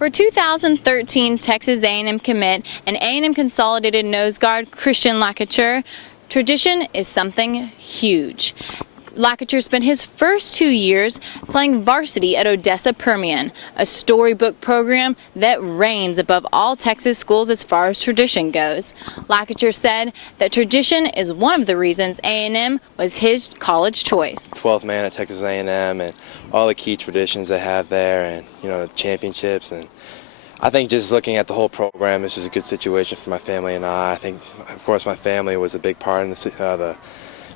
For 2013 Texas A&M commit and A&M Consolidated nose guard Christian LaCouture, tradition is something huge. LaCouture spent his first 2 years playing varsity at Odessa Permian, a storybook program that reigns above all Texas schools as far as tradition goes. LaCouture said that tradition is one of the reasons A&M was his college choice. 12th man at Texas A&M and all the key traditions they have there, and the championships, and I think just looking at the whole program, this was a good situation for my family and I. I think, of course, my family was a big part in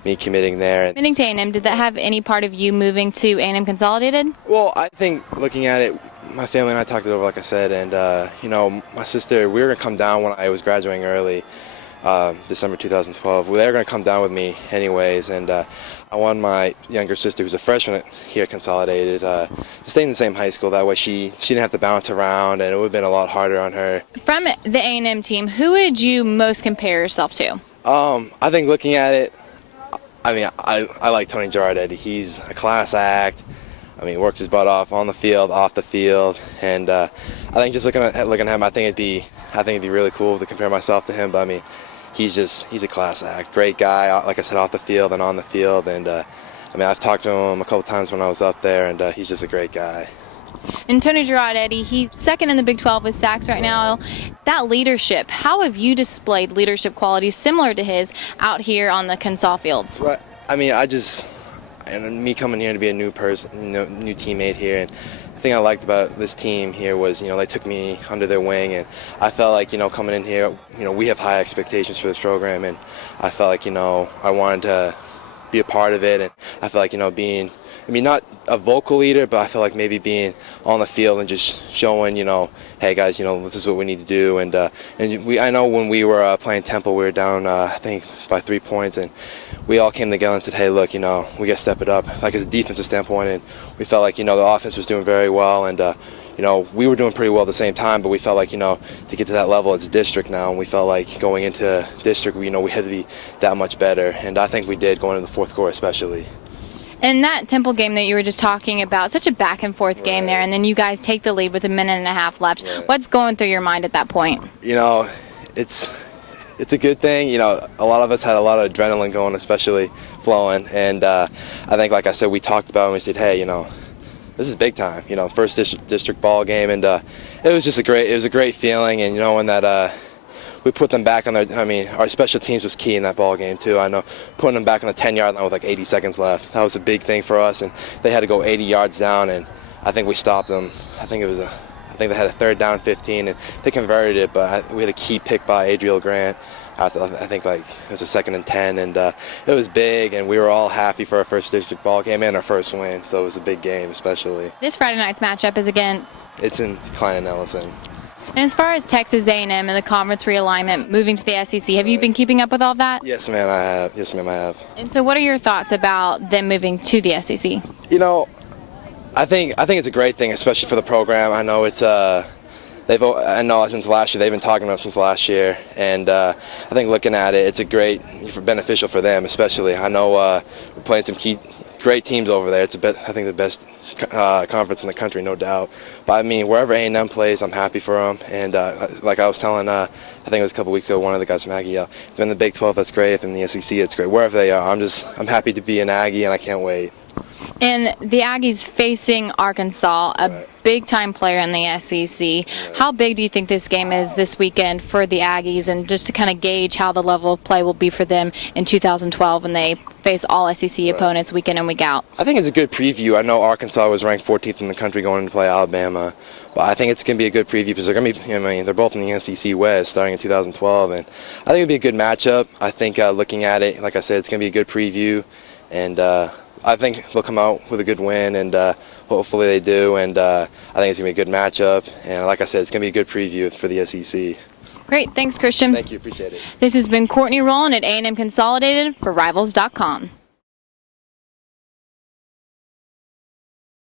me committing there. Committing to A&M, did that have any part of you moving to A&M Consolidated? Well, I think looking at it, my family and I talked it over, like I said, and my sister, we were going to come down when I was graduating early, December 2012. They were going to come down with me anyways, and I wanted my younger sister, who's a freshman here at Consolidated, to stay in the same high school. That way she didn't have to bounce around, and it would have been a lot harder on her. From the A&M team, who would you most compare yourself to? I think looking at it, I like Tony Girardetti. He's a class act. Works his butt off on the field, off the field, and I think just looking at him, I think it'd be really cool to compare myself to him. But he's a class act, great guy. Like I said, off the field and on the field, and I've talked to him a couple times when I was up there, and he's just a great guy. And Tony Girardetti, he's second in the Big 12 with sacks right now. That leadership, how have you displayed leadership qualities similar to his out here on the Consol fields? Well, me coming here to be a new person, new teammate here, and the thing I liked about this team here was, they took me under their wing, and I felt like, coming in here, we have high expectations for this program, and I felt like, I wanted to be a part of it, and I felt like, being, not a vocal leader, but I feel like maybe being on the field and just showing, hey guys, this is what we need to do. And I know when we were playing Temple, we were down, I think, by 3 points, and we all came together and said, hey, look, we got to step it up, like as a defensive standpoint. And we felt like, the offense was doing very well, and we were doing pretty well at the same time, but we felt like, to get to that level, it's district now, and we felt like going into district, we had to be that much better, and I think we did going into the fourth quarter especially. And that Temple game that you were just talking about, such a back and forth game there, and then you guys take the lead with a minute and a half left. Right. What's going through your mind at that point? It's a good thing. A lot of us had a lot of adrenaline going, especially flowing, and I think, like I said, we talked about it and we said, hey, this is big time. First district ball game, and it was just a great feeling, and knowing that we put them back on their, our special teams was key in that ball game too. I know putting them back on the 10-yard line with like 80 seconds left, that was a big thing for us, and they had to go 80 yards down, and I think we stopped them. I think they had a 3rd down 15, and they converted it, but we had a key pick by Adriel Grant. I think it was a 2nd and 10, and it was big, and we were all happy for our first district ball game and our first win, so it was a big game especially. This Friday night's matchup is against? It's in Klein and Ellison. And as far as Texas A&M and the conference realignment, moving to the SEC, have you been keeping up with all that? Yes, ma'am, I have. Yes, ma'am, I have. And so what are your thoughts about them moving to the SEC? I think it's a great thing, especially for the program. I know it's I know since last year, they've been talking about it since last year, and I think looking at it, it's beneficial for them, especially. I know we're playing some great teams over there. It's I think the best conference in the country, no doubt. But wherever A&M plays, I'm happy for them. And like I was telling, I think it was a couple weeks ago, one of the guys from Aggie, if they're in the Big 12, that's great. If they're in the SEC, it's great. Wherever they are, I'm happy to be an Aggie, and I can't wait. And the Aggies facing Arkansas, a big-time player in the SEC. Right. How big do you think this game is this weekend for the Aggies, and just to kind of gauge how the level of play will be for them in 2012 when they face all SEC opponents week in and week out? I think it's a good preview. I know Arkansas was ranked 14th in the country going to play Alabama, but I think it's going to be a good preview because they're going to be, they're both in the SEC West starting in 2012, and I think it'll be a good matchup. I think looking at it, like I said, it's going to be a good preview, and I think they'll come out with a good win, and hopefully they do, and I think it's going to be a good matchup, and like I said, it's going to be a good preview for the SEC. Great. Thanks, Christian. Thank you. Appreciate it. This has been Courtney Rowland at A&M Consolidated for Rivals.com.